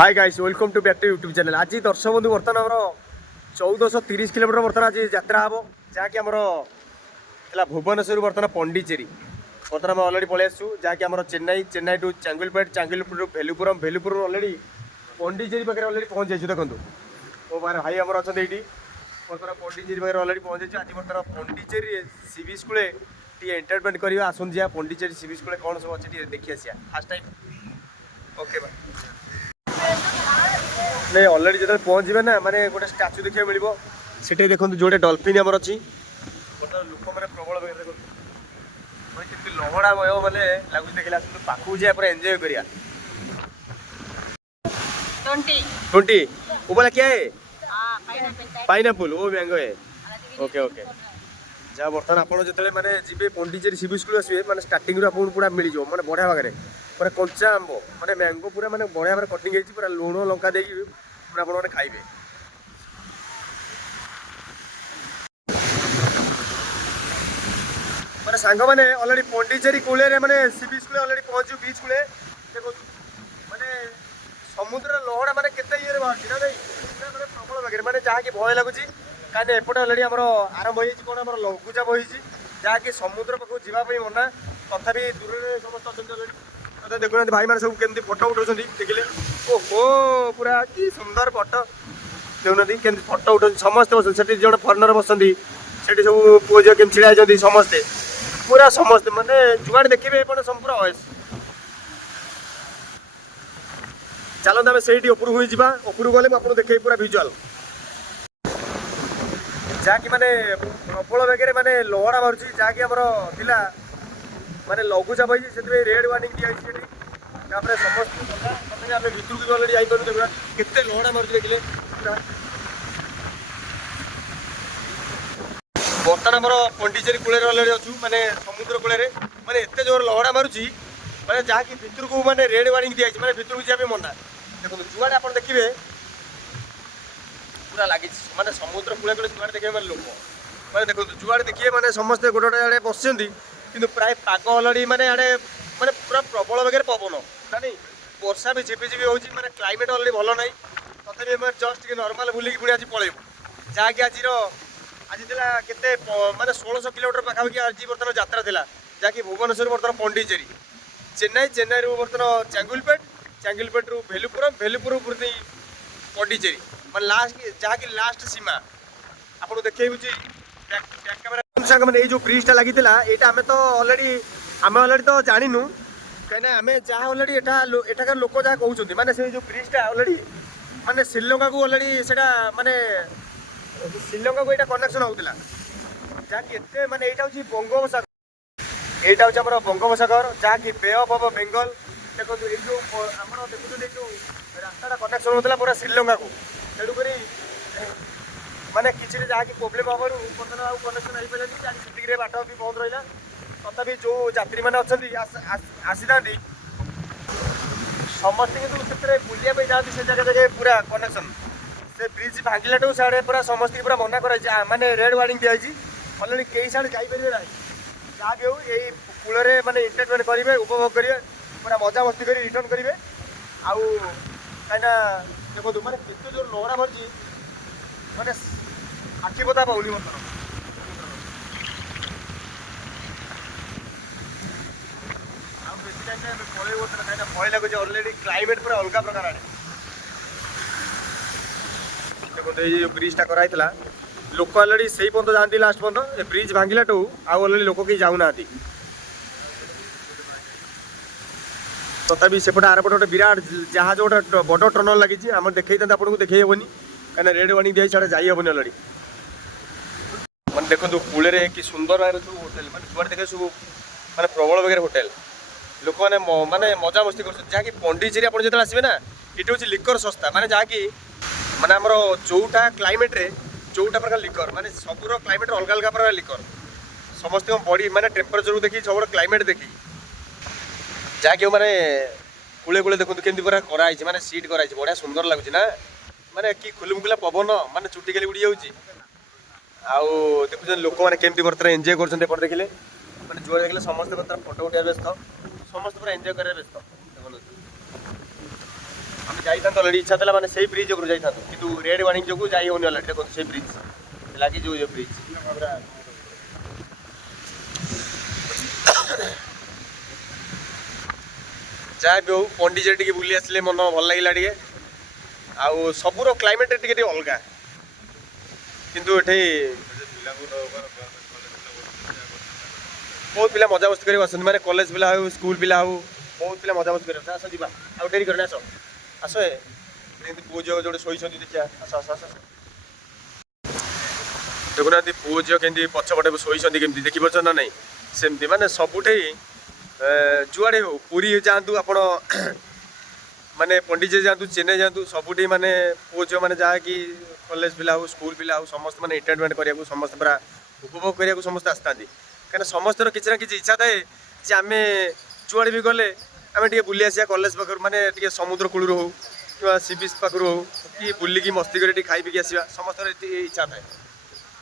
Hi guys welcome to back to YouTube channel. आज दर्शक बंधु बर्तमान आम 1430 किलोमीटर बर्तमान आज यात्रा हम जहाँकि आमर भुवनेश्वर बर्तमान पंडीचेरी बर्तमान आम अलरेडी पलि आसू जहाँकि आम चेन्नई चेन्नई टू चांगुलपेट चांगुलपेट भेलुपुरम भेलुपुर अलरेडी पंडीचेरी पाखे अलरेडी पहुँच जाइए। देखो मो बारे भाई आमर अच्छा ये बर्तमान पंडीचेरी पाखे अलरेडी पहुँच जाइए। आज बर्तमान पंडीचेरी सी बीच कूले टी एंटरटेनमेंट करवा आसन जा पंडीचेरी सी बीच कूले कौन सब अच्छे देखी आसिया फास्ट टाइम ओके बाय नहीं अलरेडी जो पहुँचे ना माने गोटे स्टाच्यू देखा मिल से देखो जो डलफिन आमर अच्छी लोक मैंने प्रबल देखो मैंने लहड़ामय मैंने लगुच देखिए आस पाखक जाए पूरा एंजॉय करिया 20 वो बोला क्या है पाइनएप्पल वो मैंगो है ओके ओके जहाँ बर्तमान आपड़ जो मैंने जी पंडीचेरी सी बीच आसवे मैंने स्टार्टिंग आपको पूरा मिल जाए मैंने बढ़िया भाग में पूरा कंचा आंब मैंने मैंगो पूरा मैंने बढ़िया भाव कटिंग होती पूरा लुण लंका दे पूरा आप खाइबे। मैंने सांग मैंने अलरेडी पंडीचेरी कूले मैंने सी बीच कूले अलरेडी पहुँचू बीच कूले देखो मैंने समुद्र लहड़ा मैंने केते ये बाहर ना नहीं मैंने प्रबल भाग मैंने जहाँकि भय लगुच कहीं एपटे अलरेडी आम आरंभ हो कौन आम लघुचाप हो जहाँकि समुद्र पाखक जावाई मना तथापि दूर में समस्त अच्छा देखुना भाई मैंने सब केमती फोटो उठाऊँ देखिले ओहो पूरा कि सुंदर फोटो देखुना केमती फोटो उठाऊँ समस्ते बस से जो फरेनर बसती से सब पुओ झील केमी ढड़ा होती समस्ते पूरा समस्ते मैंने जुआड़े देखिए पूरा अयस चलते आम से उपरक ही जावा उपरक गले मुझे देखे पूरा भिजुआल जहाँकि मैंने प्रबल बेगे मैंने लहड़ा मारुची जहाँकि आमर थिला माने लघुचाप से रेड वार्निंग दिखाई समस्त आम भितर को अलरेडी जापर देखा केते लहड़ा मारुची देखिले बर्तमान आमर पंडीचेरी कूल अलरेडी अच्छू माने समुद्र कूल माने एत जोर लहड़ा मारुची माने जहाँकि भितर को माने रेड वार्निंग दिखाई माने भितर को जाए मना देखो जुआड़े आप देखिए पूरा लगी माने समुद्र कूल कूल जुआड़े देखिए माने लोक माने देखो जुआड़े देखिए माने समस्ते गोटे गोटे आड़े बसती किंतु प्राय पाग अलरेडी माने आड़े माने पूरा प्रबल बेगे पवन ना नहीं वर्षा भी झिपिझिपि हो माने क्लाइमेट अलरेडी भल ना तथापि आम जस्ट नॉर्मल बुलिकी पुणी आज पलैबू जहाँकि आज केते माने 1600 किलोमीटर पाखापाखि आज बर्तमान यात्रा था जहाँकि भुवनेश्वर बर्तमान पंडीचेरी चेन्नई चेन्नई रू बर्तमान चांगुलपेट रू भेलुपुरम भेलुपुर पंडीचेरी मैं लास्ट जहाँकि लास्ट सीमा आपको देखिए सांग मैंने जो ब्रिजटा लगी आम तो अलरेडी तो जानू कहीं आम जहाँ अलरेडी एठाकार लोक जहाँ कहते माने से जो ब्रिजटा अलरेडी माने श्रीलंका को अलरेडी से माने श्रीलंका को यहाँ कनेक्शन होता जहाँकि एत माने यहाँ हूँ बंगोपसागर यहाँ हूँ बंगोपसागर जहाँकि बे ऑफ बेंगल देखो ये जो आम देखुन जो रास्ता कनेक्शन होता पूरा श्रीलंका को तेणुक माने किसी जहाँ कि प्रोब्लेम हबार बर्तमान कनेक्शन हो पारे से बाट भी बंद रहा तथापि जो यात्री मैंने अच्छा आसी था समस्ते कि बुलाप जाती से जगह जगह पूरा कनेक्शन से ब्रिज भांगिला साढ़े पूरा समस्त पूरा मना कर माने रेड वार्निंग दिखाई अलरेडी कई साढ़े जापर ना जहाँ भी हो यही कूल माने एंटरटेनमेंट करेंगे उपभोग करेंगे पूरा मजा मस्ती कर रिटर्न करेंगे आउ कहीं देखो मैंने केते जोर लहड़ा मार्ची मैंने आखि पता पाऊनी बर्तमान बेसी टाइम पलैबू कहीं भय लगुच अलरेडी क्लाइमेट पूरा अलग प्रकार आड़े देखो ये ब्रिजटा कराई लोक अलरेडी से पर्यटन जाती लास्ट पर्यटन ब्रिज भांगिला आउ अलरेडी लोक कहीं जाऊना तथापि सेपटे आरपटे गोटे विराट जहाज गोटे बड़ टनल लगी आम देखी आपको देखी हेनी कहीं रेड वार्निंग दिखाई साढ़े जाइबन अलरेडी मैंने देखो कूल कि सुंदर भाव सब होटेल मैं जुआड़े देखे सब मैंने प्रबल बेगे होटेल लोक मैंने माने मजा मस्ती कर जहाँकि पंडीचेरी आप जो आसवे ना ये हूँ लिकर सस्ता माने जहाँकि माने आमर चौटा क्लाइमेट रे चौटा प्रकार लिकर माने सबूर क्लाइमेट अलग अलग प्रकार लिकर समस्त बॉडी माने टेम्परेचर को देखी सब क्लाइमेट देखी जहाँकि मैंने कूले कूले देखते केमती पूरा कराई माने सीट कराई बढ़िया सुंदर लगुच ना माने कि खुलमुखुला पवन माने चुटी खाली उड़ी जाऊँगी आउ देखुन लोक मैंने केमती बर्तमान एंजॉय कर देखिले मैंने जुआड़े देखिले समस्त बर्तमान फोटो उठा व्यस्त समस्त पूरा एंजॉय कर व्यस्त देखो आम ଯାଇଥାନ୍ତୁ ଅଲରେଡ଼ି ଇଚ୍ଛା ଥିଲା ମାନେ ସେଇ ବ୍ରିଜ୍ ଉପରୁ ଯାଇଥାନ୍ତୁ କିନ୍ତୁ ରେଡ୍ ୱାର୍ଣ୍ଣିଂ ଯୋଗୁଁ ଯାଇ ହେଉନି ଅଲରେଡ଼ି ଦେଖନ୍ତୁ ସେଇ ବ୍ରିଜ୍ ଲାଗିଯିବ ଏ ବ୍ରିଜ୍। ଯାହା ବି ହଉ ପଣ୍ଡିଚେରୀ ଟିକେ ବୁଲି ଆସିଲେ ମନ ଭଲ ଲାଗିଲା ଟିକେ ଆଉ ସବୁର କ୍ଲାଇମେଟ୍ ଟିକେ ଟିକେ ଅଲଗା କିନ୍ତୁ ଏଠି ବହୁତ ପିଲା ମଜାମସ୍ତି କରିବାକୁ ଆସନ୍ତି ମାନେ କଲେଜ ପିଲା ହଉ ସ୍କୁଲ ପିଲା ହଉ ବହୁତ ପିଲା ମଜାମସ୍ତି କରିବାକୁ ଆସ ଯିବା ଆଉ ଡେରି କରିନି ଆସ ଆସ ଏମିତି ପୁଅ ଝିଅ ଯୋଉଠି ଶୋଇଛନ୍ତି ଦେଖିବା ଆସ ଆସ ଆସ ଦେଖୁନାହାନ୍ତି ପୁଅ ଝିଅ କେମିତି ପଛପଟେ ଶୋଇଛନ୍ତି କେମିତି ଦେଖିପାରୁଛନ୍ତି ନା ନାହିଁ ସେମିତି ମାନେ ସବୁଠି ଯୁଆଡ଼େ ହଉ ପୁରୀ ଯାଆନ୍ତୁ ଆପଣ ମାନେ ପଣ୍ଡିଚେରୀ ଯାଆନ୍ତୁ ଚେନ୍ନାଇ ଯାଆନ୍ତୁ ସବୁଠି ମାନେ ପୁଅ ଝିଅ ମାନେ ଯାହାକି କଲେଜ ପିଲା ହଉ ସ୍କୁଲ ପିଲା ହଉ ସମସ୍ତେ ମାନେ ଏଣ୍ଟରଟେନମେଣ୍ଟ କରିବାକୁ ସମସ୍ତେ ପୁରା ଉପଭୋଗ କରିବାକୁ ସମସ୍ତେ ଆସିଥାନ୍ତି କାହିଁକିନା ସମସ୍ତର କିଛି ନା କିଛି ଇଚ୍ଛା ଥାଏ ଯେ ଆମେ ଯୁଆଡ଼େ ବି ଗଲେ ଆମେ ଟିକେ ବୁଲି ଆସିବା କଲେଜ ପାଖରୁ ମାନେ ଟିକେ ସମୁଦ୍ର କୂଳରୁ ହଉ କିମ୍ବା ସି ବିଚ୍ ପାଖରୁ ହଉ କି ବୁଲିକି ମସ୍ତି କରି ଟିକେ ଖାଇ ପିଇକି ଆସିବା ସମସ୍ତଙ୍କର ଏତିକି ଇଚ୍ଛା ଥାଏ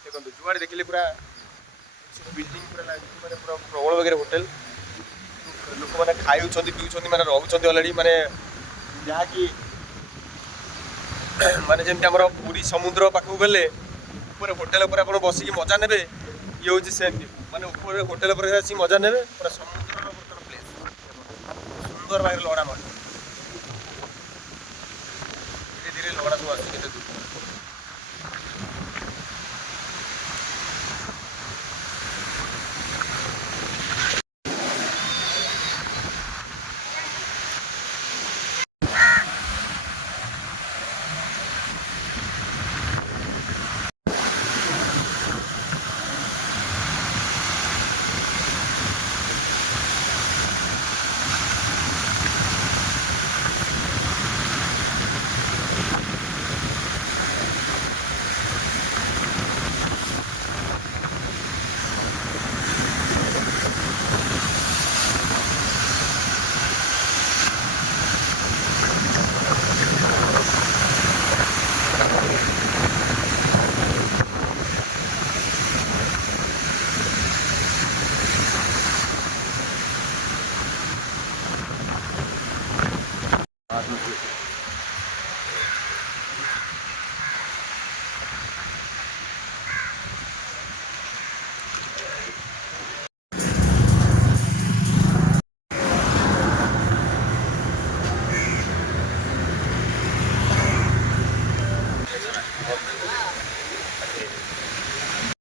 ଦେଖନ୍ତୁ ଯୁଆଡ଼େ ଦେଖିଲେ ପୁରା ବିଲ୍ଡିଂ ପୁରା ଲାଗିଛି ମାନେ ପୁରା ପ୍ରବଳ ବେଗରେ ହୋଟେଲ ଲୋକମାନେ ଖାଉଛନ୍ତି ପିଉଛନ୍ତି ମାନେ ରହୁଛନ୍ତି ଅଲରେଡ଼ି ମାନେ ଯାହାକି ମାନେ ଯେମିତି ଆମର ପୁରୀ ସମୁଦ୍ର ପାଖକୁ ଗଲେ ଉପରେ ହୋଟେଲ ଉପରେ ଆପଣ ବସିକି ମଜା ନେବେ ଇଏ ହେଉଛି ସେମିତି ମାନେ ଉପରେ ହୋଟେଲ ଉପରେ ଆସିକି ମଜା ନେବେ ପୁରା ସମୁଦ୍ରର ବର୍ତ୍ତମାନ ପ୍ଲେସ୍ ସୁନ୍ଦର ଭାବରେ ଲହଡ଼ା ମାରୁଛି ଧୀରେ ଧୀରେ ଲହଡ଼ା ସବୁ ଆସୁଛି